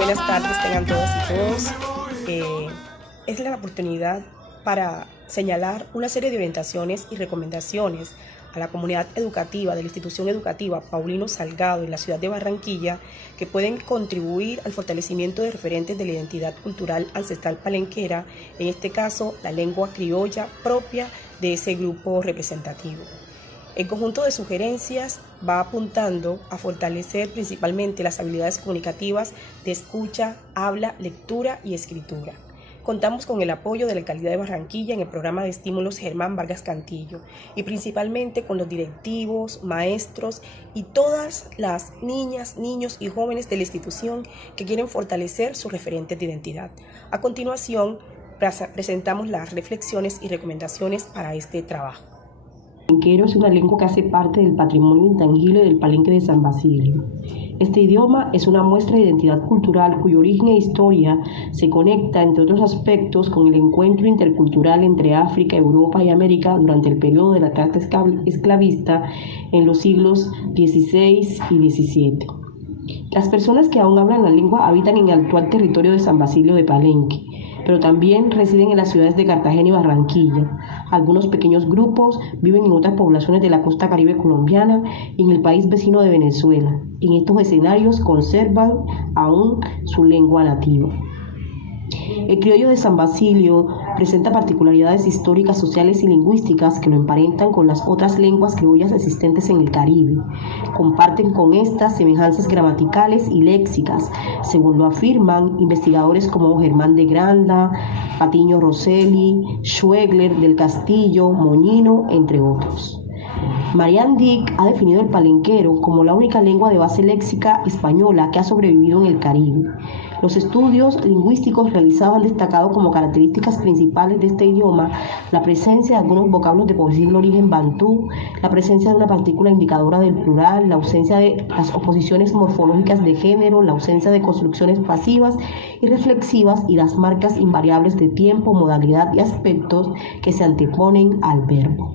buenas tardes tengan todas y todos. Es la oportunidad para señalar una serie de orientaciones y recomendaciones a la comunidad educativa de la institución educativa Paulino Salgado en la ciudad de Barranquilla, que pueden contribuir al fortalecimiento de referentes de la identidad cultural ancestral palenquera, en este caso la lengua criolla propia de ese grupo representativo. El conjunto de sugerencias va apuntando a fortalecer principalmente las habilidades comunicativas de escucha, habla, lectura y escritura. Contamos con el apoyo de la Alcaldía de Barranquilla en el programa de estímulos Germán Vargas Cantillo y principalmente con los directivos, maestros y todas las niñas, niños y jóvenes de la institución que quieren fortalecer sus referentes de identidad. A continuación, presentamos las reflexiones y recomendaciones para este trabajo. Palenquero es una lengua que hace parte del patrimonio intangible del Palenque de San Basilio. Este idioma es una muestra de identidad cultural cuyo origen e historia se conecta, entre otros aspectos, con el encuentro intercultural entre África, Europa y América durante el periodo de la trata esclavista en los siglos XVI y XVII. Las personas que aún hablan la lengua habitan en el actual territorio de San Basilio de Palenque, pero también residen en las ciudades de Cartagena y Barranquilla. Algunos pequeños grupos viven en otras poblaciones de la costa caribe colombiana y en el país vecino de Venezuela. En estos escenarios conservan aún su lengua nativa. El criollo de San Basilio presenta particularidades históricas, sociales y lingüísticas que lo emparentan con las otras lenguas criollas existentes en el Caribe. Comparten con estas semejanzas gramaticales y léxicas, según lo afirman investigadores como Germán de Granda, Patiño Rosselli, Schwegler del Castillo, Moñino, entre otros. Marianne Dick ha definido el palenquero como la única lengua de base léxica española que ha sobrevivido en el Caribe. Los estudios lingüísticos realizados han destacado como características principales de este idioma la presencia de algunos vocablos de posible origen bantú, la presencia de una partícula indicadora del plural, la ausencia de las oposiciones morfológicas de género, la ausencia de construcciones pasivas y reflexivas y las marcas invariables de tiempo, modalidad y aspectos que se anteponen al verbo.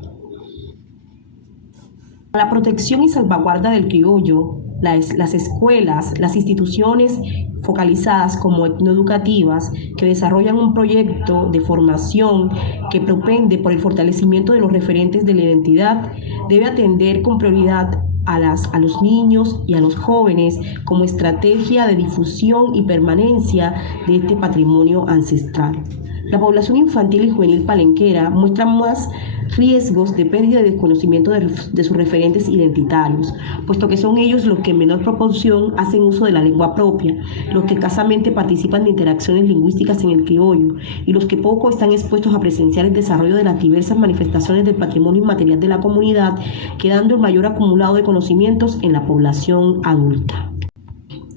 La protección y salvaguarda del criollo, las escuelas, las instituciones focalizadas como etnoeducativas que desarrollan un proyecto de formación que propende por el fortalecimiento de los referentes de la identidad, debe atender con prioridad a los niños y a los jóvenes como estrategia de difusión y permanencia de este patrimonio ancestral. La población infantil y juvenil palenquera muestra más riesgos de pérdida y desconocimiento de sus referentes identitarios, puesto que son ellos los que en menor proporción hacen uso de la lengua propia, los que escasamente participan de interacciones lingüísticas en el criollo y los que poco están expuestos a presenciar el desarrollo de las diversas manifestaciones del patrimonio inmaterial de la comunidad, quedando el mayor acumulado de conocimientos en la población adulta.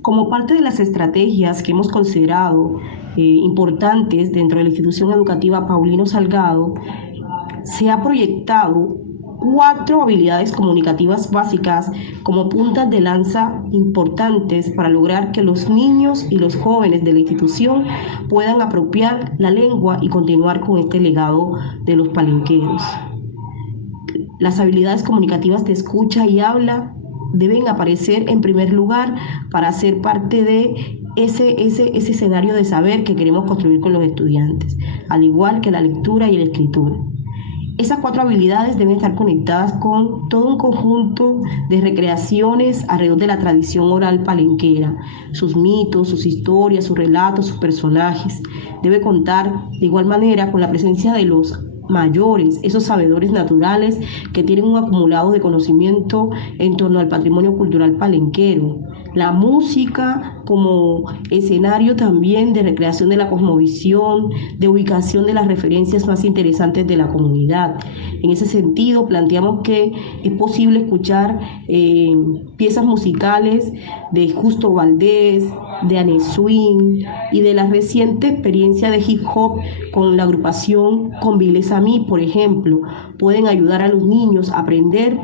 Como parte de las estrategias que hemos considerado importantes dentro de la institución educativa Paulino Salgado, se ha proyectado 4 habilidades comunicativas básicas como puntas de lanza importantes para lograr que los niños y los jóvenes de la institución puedan apropiar la lengua y continuar con este legado de los palenqueros. Las habilidades comunicativas de escucha y habla deben aparecer en primer lugar para ser parte de ese escenario de saber que queremos construir con los estudiantes, al igual que la lectura y la escritura. Esas 4 habilidades deben estar conectadas con todo un conjunto de recreaciones alrededor de la tradición oral palenquera, sus mitos, sus historias, sus relatos, sus personajes. Debe contar de igual manera con la presencia de los mayores, esos sabedores naturales que tienen un acumulado de conocimiento en torno al patrimonio cultural palenquero. La música como escenario también de recreación de la cosmovisión, de ubicación de las referencias más interesantes de la comunidad. En ese sentido, planteamos que es posible escuchar piezas musicales de Justo Valdés, de Anne Swing y de la reciente experiencia de hip hop con la agrupación Conviles a mí, por ejemplo, pueden ayudar a los niños a aprender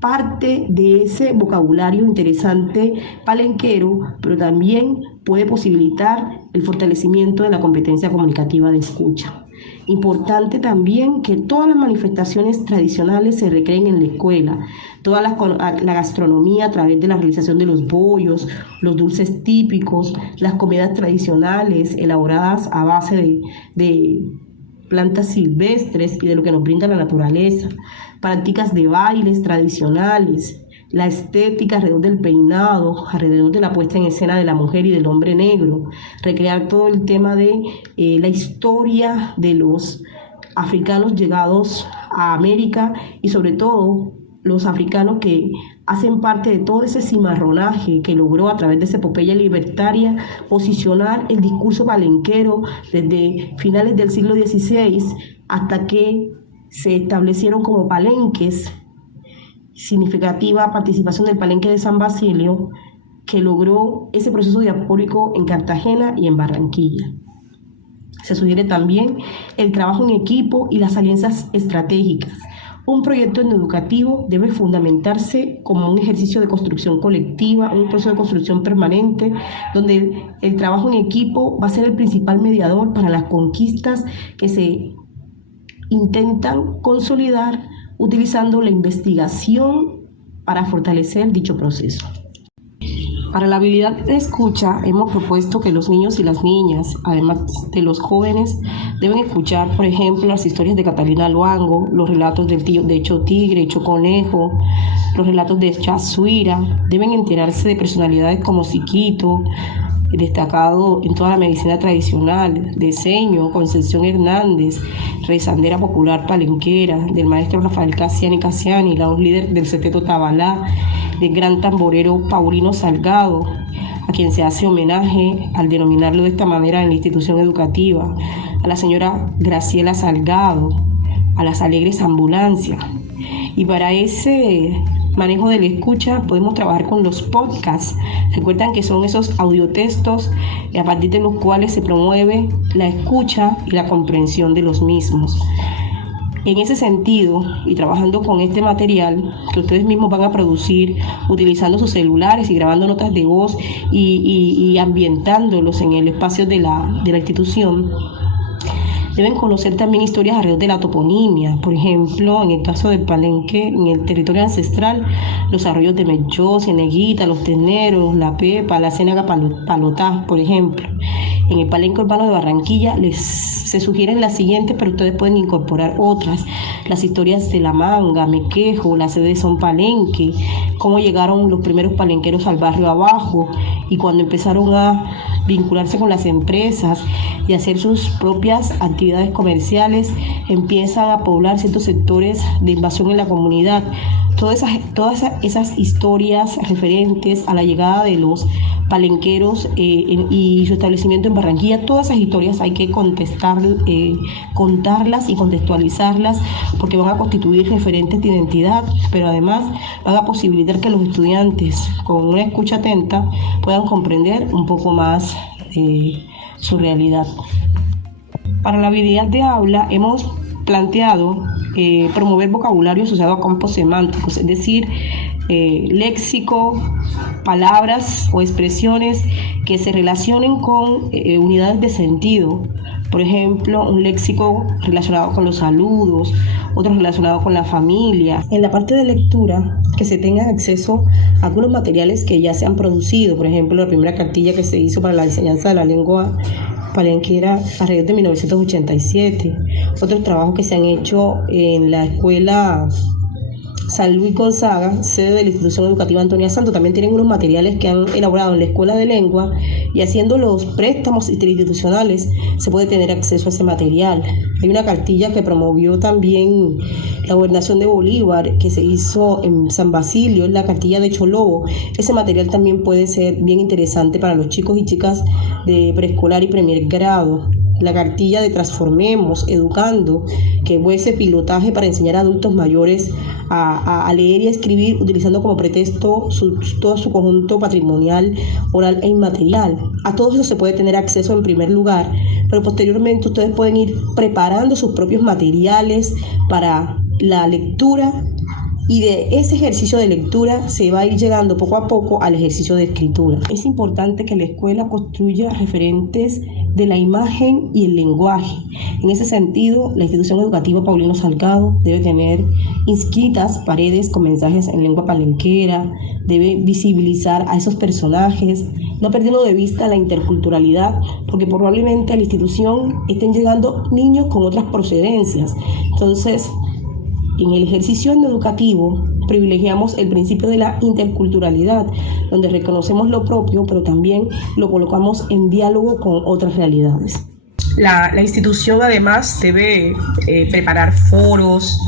parte de ese vocabulario interesante palenquero, pero también puede posibilitar el fortalecimiento de la competencia comunicativa de escucha. Importante también que todas las manifestaciones tradicionales se recreen en la escuela, toda la gastronomía a través de la realización de los bollos, los dulces típicos, las comidas tradicionales elaboradas a base de plantas silvestres y de lo que nos brinda la naturaleza, prácticas de bailes tradicionales, la estética alrededor del peinado, alrededor de la puesta en escena de la mujer y del hombre negro, recrear todo el tema de la historia de los africanos llegados a América y sobre todo los africanos que hacen parte de todo ese cimarronaje que logró a través de esa epopeya libertaria posicionar el discurso palenquero desde finales del siglo XVI hasta que se establecieron como palenques. Significativa participación del Palenque de San Basilio, que logró ese proceso diaspórico en Cartagena y en Barranquilla. Se sugiere también el trabajo en equipo y las alianzas estratégicas. Un proyecto educativo debe fundamentarse como un ejercicio de construcción colectiva, un proceso de construcción permanente, donde el trabajo en equipo va a ser el principal mediador para las conquistas que se intentan consolidar utilizando la investigación para fortalecer dicho proceso. Para la habilidad de escucha hemos propuesto que los niños y las niñas, además de los jóvenes, deben escuchar, por ejemplo, las historias de Catalina Luango, los relatos de Hecho Tigre, Hecho Conejo, los relatos de Chazuira, deben enterarse de personalidades como Siquito, destacado en toda la medicina tradicional, de Seño, Concepción Hernández, rezandera popular palenquera, del maestro Rafael Cassiani, la voz líder del Seteto Tabalá, del gran tamborero Paulino Salgado, a quien se hace homenaje al denominarlo de esta manera en la institución educativa, a la señora Graciela Salgado, a las alegres ambulancias. Y para ese manejo de la escucha podemos trabajar con los podcasts. Recuerdan que son esos audiotextos a partir de los cuales se promueve la escucha y la comprensión de los mismos. En ese sentido, y trabajando con este material que ustedes mismos van a producir utilizando sus celulares y grabando notas de voz y ambientándolos en el espacio de la institución, deben conocer también historias alrededor de la toponimia. Por ejemplo, en el caso del Palenque, en el territorio ancestral, los arroyos de Melló, Cieneguita, Los Teneros, La Pepa, La Ciénaga Palotá, por ejemplo. En el Palenque urbano de Barranquilla se sugieren las siguientes, pero ustedes pueden incorporar otras. Las historias de La Manga, Mequejo, la sede de Son Palenque, cómo llegaron los primeros palenqueros al barrio abajo y cuando empezaron a vincularse con las empresas y hacer sus propias actividades comerciales, empiezan a poblar ciertos sectores de invasión en la comunidad. Todas esas historias referentes a la llegada de los palenqueros y su establecimiento en Barranquilla, todas esas historias hay que contarlas y contextualizarlas porque van a constituir referentes de identidad, pero además van a posibilitar que los estudiantes con una escucha atenta puedan comprender un poco más su realidad. Para la habilidad de habla hemos planteado promover vocabulario asociado a campos semánticos, es decir, léxico, palabras o expresiones que se relacionen con unidades de sentido. Por ejemplo, un léxico relacionado con los saludos, otro relacionado con la familia. En la parte de lectura, que se tenga acceso a algunos materiales que ya se han producido. Por ejemplo, la primera cartilla que se hizo para la enseñanza de la lengua palenquera alrededor de 1987. Otros trabajos que se han hecho en la escuela San Luis Gonzaga, sede de la institución educativa Antonia Santos, también tienen unos materiales que han elaborado en la escuela de lengua, y haciendo los préstamos interinstitucionales se puede tener acceso a ese material. Hay una cartilla que promovió también la gobernación de Bolívar, que se hizo en San Basilio, en la cartilla de Cholobo. Ese material también puede ser bien interesante para los chicos y chicas de preescolar y primer grado. La cartilla de Transformemos, Educando, que fue ese pilotaje para enseñar a adultos mayores a leer y a escribir, utilizando como pretexto todo su conjunto patrimonial, oral e inmaterial. A todo eso se puede tener acceso en primer lugar, pero posteriormente ustedes pueden ir preparando sus propios materiales para la lectura, y de ese ejercicio de lectura se va a ir llegando poco a poco al ejercicio de escritura. Es importante que la escuela construya referentes de la imagen y el lenguaje. En ese sentido, la institución educativa Paulino Salgado debe tener inscritas paredes con mensajes en lengua palenquera, debe visibilizar a esos personajes, no perdiendo de vista la interculturalidad, porque probablemente a la institución estén llegando niños con otras procedencias. Entonces, en el ejercicio educativo privilegiamos el principio de la interculturalidad, donde reconocemos lo propio, pero también lo colocamos en diálogo con otras realidades. La institución además debe preparar foros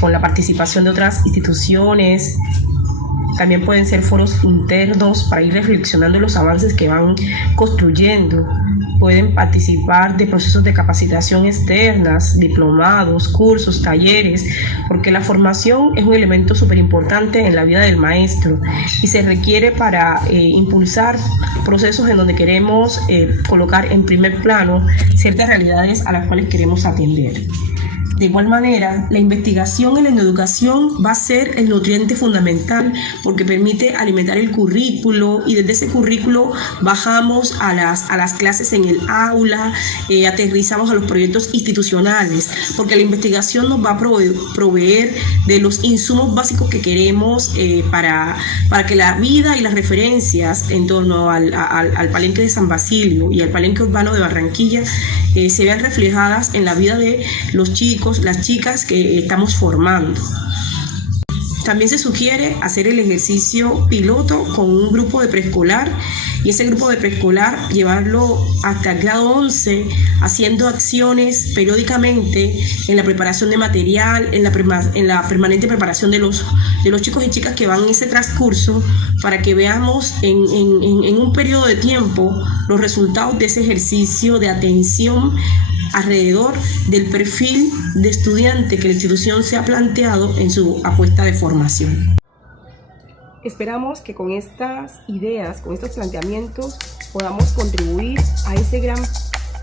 con la participación de otras instituciones. También pueden ser foros internos para ir reflexionando los avances que van construyendo. Pueden participar de procesos de capacitación externas, diplomados, cursos, talleres, porque la formación es un elemento súper importante en la vida del maestro y se requiere para impulsar procesos en donde queremos colocar en primer plano ciertas realidades a las cuales queremos atender. De igual manera, la investigación en la educación va a ser el nutriente fundamental porque permite alimentar el currículo y desde ese currículo bajamos a las clases en el aula, aterrizamos a los proyectos institucionales, porque la investigación nos va a proveer de los insumos básicos que queremos para que la vida y las referencias en torno al Palenque de San Basilio y al Palenque Urbano de Barranquilla se vean reflejadas en la vida de los chicos, las chicas que estamos formando. También se sugiere hacer el ejercicio piloto con un grupo de preescolar y ese grupo de preescolar llevarlo hasta el grado 11 haciendo acciones periódicamente en la preparación de material, en la permanente preparación de los chicos y chicas que van en ese transcurso para que veamos en un periodo de tiempo los resultados de ese ejercicio de atención alrededor del perfil de estudiante que la institución se ha planteado en su apuesta de formación. Esperamos que con estas ideas, con estos planteamientos, podamos contribuir a ese gran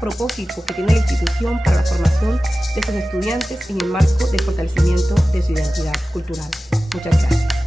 propósito que tiene la institución para la formación de sus estudiantes en el marco del fortalecimiento de su identidad cultural. Muchas gracias.